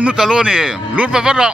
nu talo ni lut pa vara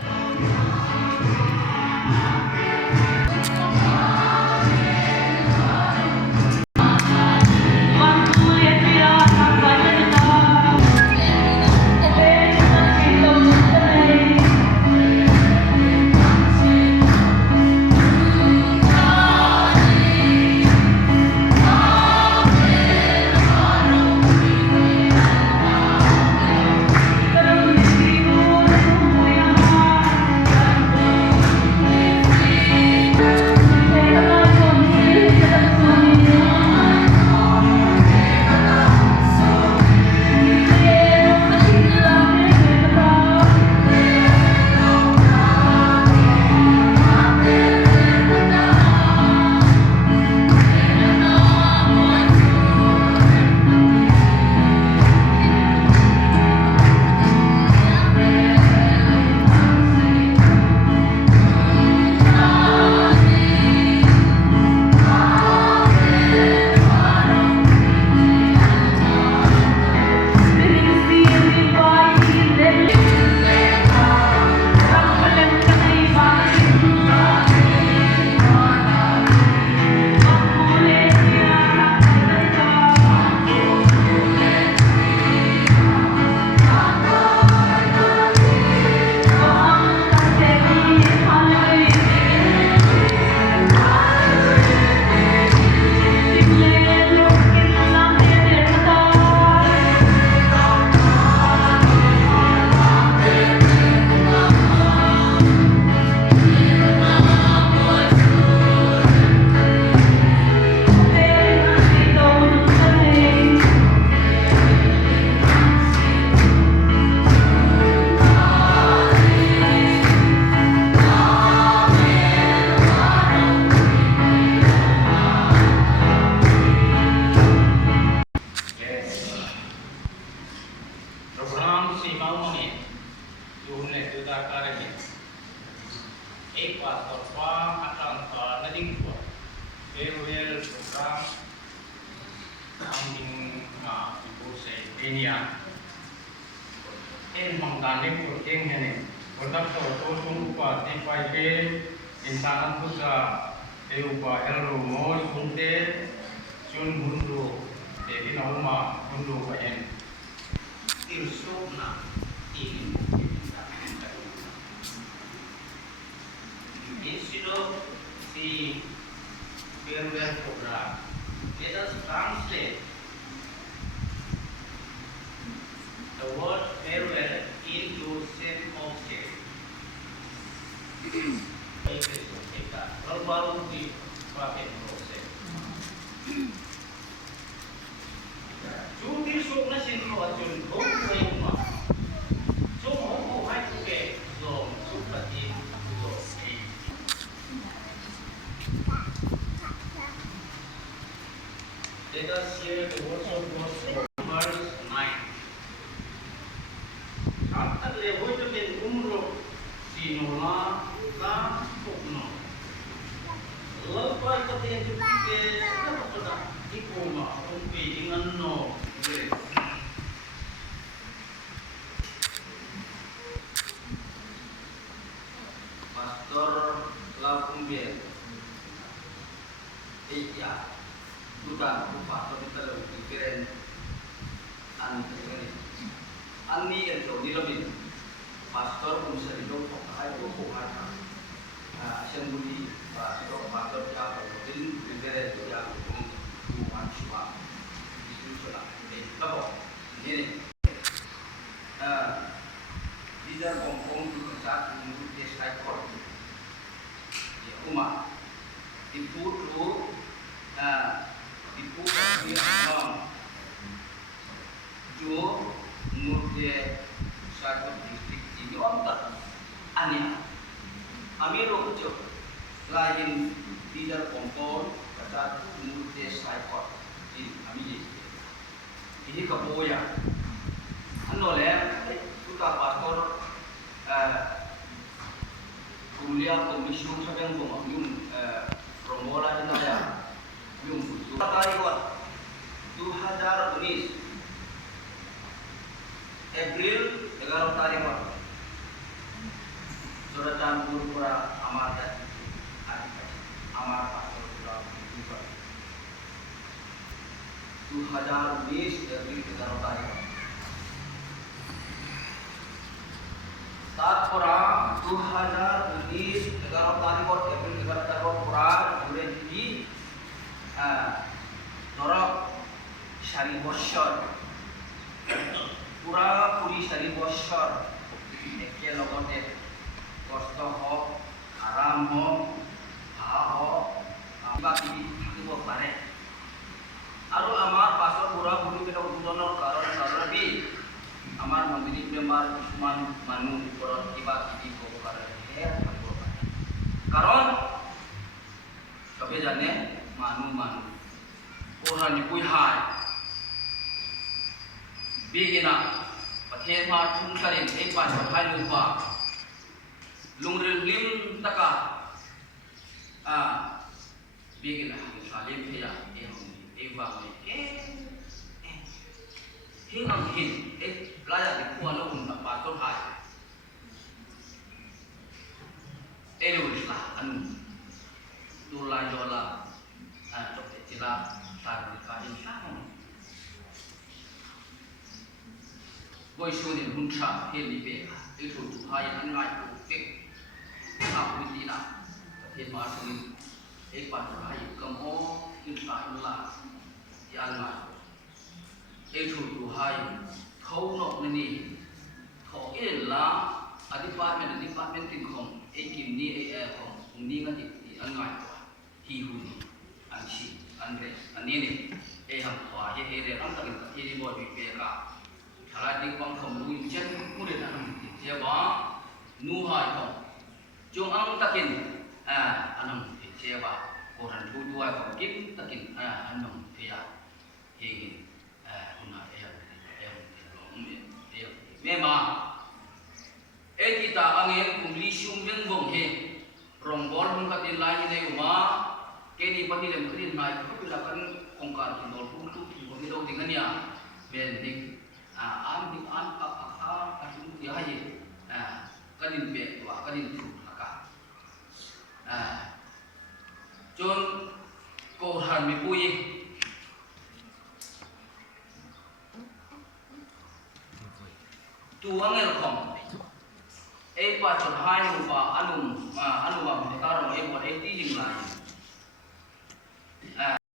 program si mau ni unit tu dah kare ni pastor pa akan pa nading ko farewell program aming ibu say Kenya mangdani ko ni produk to sumpa ti pai ke insan tu sa upa elro mo sunte sun bundu de dinoma bundu pa irsok na tingin instead si farewell program, let us translate the word farewell into same object. Baru di pakai proses. Jadi sok na sin ko at yun ko mo. So mo hai ko ke so supati so let us hear the words of God from verse 9. Saat lehoy to ken umro sinola na pukno. Lepas ketika kita sudah ikuma umpi dengan no. Pastor Lapumbien iya bukan pastor kita lebih keren ani itu dilebih pastor bisa hidup pakai dua kata sembunyi pastor siapa mungkin keren itu yang bukan siapa itu sudah apa ini tidak kompong itu saat menurut desai kor ya umat ibu tu ibu kami orang jo menurut satu distrik ini orang aneh amiro kecil lain tidak kompong saat menurut desai kor ini kami ini keboya anoleh sudah pastor kuliah komisio sedang yung promola din na yung buso. Tayo 2019 April 11 tayo Suratan Pura Amar dan Amar Pastor Pura 2019 April 11 तारीख सात पूरा 2019 11 तारीख और अप्रैल 11 तारीख और पूरा जुड़े ही ধরক 4 বছর পুরা পুরি 4 বছর একে লগতে কষ্ট হোক আরাম হোক ভা হোক কিবা কিবি থাকিব পাৰে আৰু আমাৰ পাছৰ পুৰা পুৰি পেটা উদ্বোধনৰ কাৰণে আমাৰ মন্দিৰ মেম্বাৰ কিছুমান মানুহ ওপৰত কিবা কিবি ক'ব পাৰে কাৰণ চবে জানে মানুহ orang ni pui hai bigina pathen ma thung sarin ei pa so hai lu pa lungril lim taka bigina salim thia ei wa ei hing ang hin ei laya ni kwa lo un pa so hai ei lu sa anu tu la jola tok tila tarik kain sang, boy sunin huncha heli beka, itu Tuhan yang ngai bukti, aku tidak, tapi masih ekpat hai kamu insyaallah yang ngai, itu Tuhan kau nak ni, kau elah, department tingkong, ekim ni kong, ni kan di ngai hiu ni, ansi. Andre, ani ni, ham kau ye ere ram tak kita ini buat bika. Kalau di bang kamu injen murid anam, siapa nuhai kau, jom ang takin, anam siapa orang dua kau kim takin, anam dia, ini, guna memang, kita angin kumli sumben bong he, rongbol mungkatin lain ni umah. Kini pati lem kini naik tu bilakan kongkar kindol puluh kilo kilo dengan ya bendik ambil apa asing dia aje kadin bek tua kadin tu laka John kohan mipui tu angel kom pa chon hai nu pa anum wa tarong buat ti jing lai